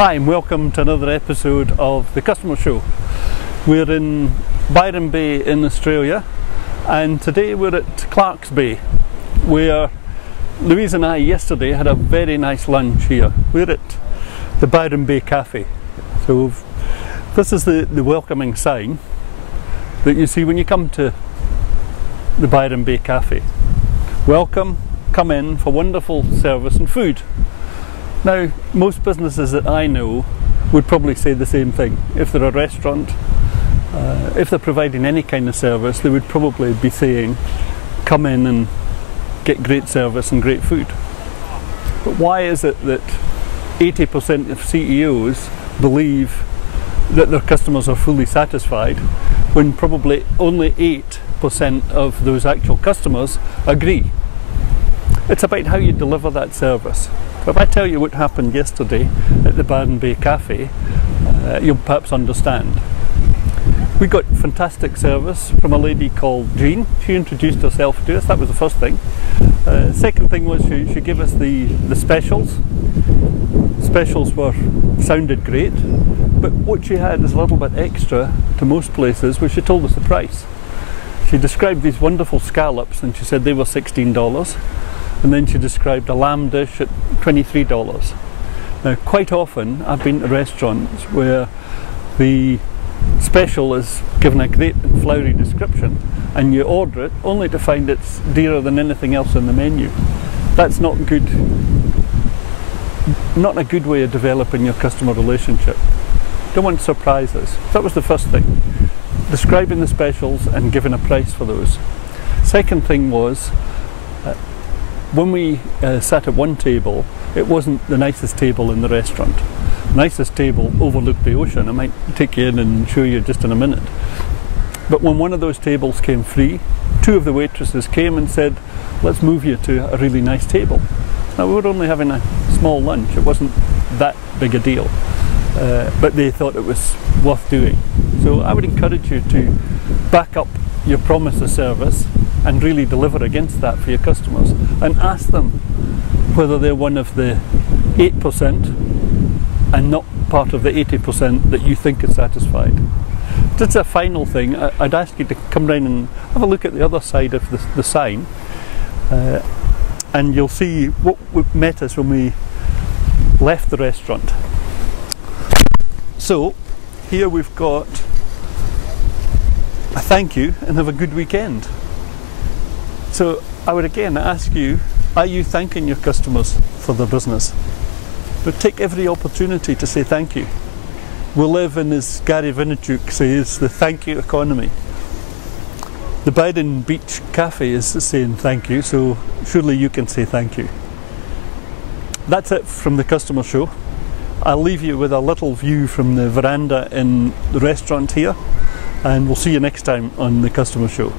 Hi and welcome to another episode of The Customer Show. We're in Byron Bay in Australia, and today we're at Clarke's Bay, where Louise and I yesterday had a very nice lunch here. We're at the Byron Bay Café. So this is the welcoming sign that you see when you come to the Byron Bay Café. Welcome, come in for wonderful service and food. Now, most businesses that I know would probably say the same thing. If they're a restaurant, if they're providing any kind of service, they would probably be saying, come in and get great service and great food. But why is it that 80% of CEOs believe that their customers are fully satisfied when probably only 8% of those actual customers agree? It's about how you deliver that service. So if I tell you what happened yesterday at the Byron Bay Café, you'll perhaps understand. We got fantastic service from a lady called Jean. She introduced herself to us, that was the first thing. Second thing was she gave us the specials. Specials sounded great, but what she had is a little bit extra to most places, was she told us the price. She described these wonderful scallops and she said they were $16. And then she described a lamb dish at $23. Now, quite often I've been to restaurants where the special is given a great and flowery description and you order it only to find it's dearer than anything else on the menu. That's not a good way of developing your customer relationship. You don't want surprises. That was the first thing. Describing the specials and giving a price for those. Second thing was, when we sat at one table, it wasn't the nicest table in the restaurant. The nicest table overlooked the ocean. I might take you in and show you just in a minute. But when one of those tables came free, two of the waitresses came and said, let's move you to a really nice table. Now, we were only having a small lunch. It wasn't that big a deal. But they thought it was worth doing. So I would encourage you to back up your promise of service and really deliver against that for your customers, and ask them whether they're one of the 8% and not part of the 80% that you think is satisfied. Just a final thing, I'd ask you to come round and have a look at the other side of the sign, and you'll see what met us when we left the restaurant. So here we've got a thank you and have a good weekend. So I would again ask you, are you thanking your customers for their business? But take every opportunity to say thank you. We live in, as Gary Vaynerchuk says, the thank you economy. The Byron Beach Cafe is saying thank you, so surely you can say thank you. That's it from the Customer Show. I'll leave you with a little view from the veranda in the restaurant here, and we'll see you next time on the Customer Show.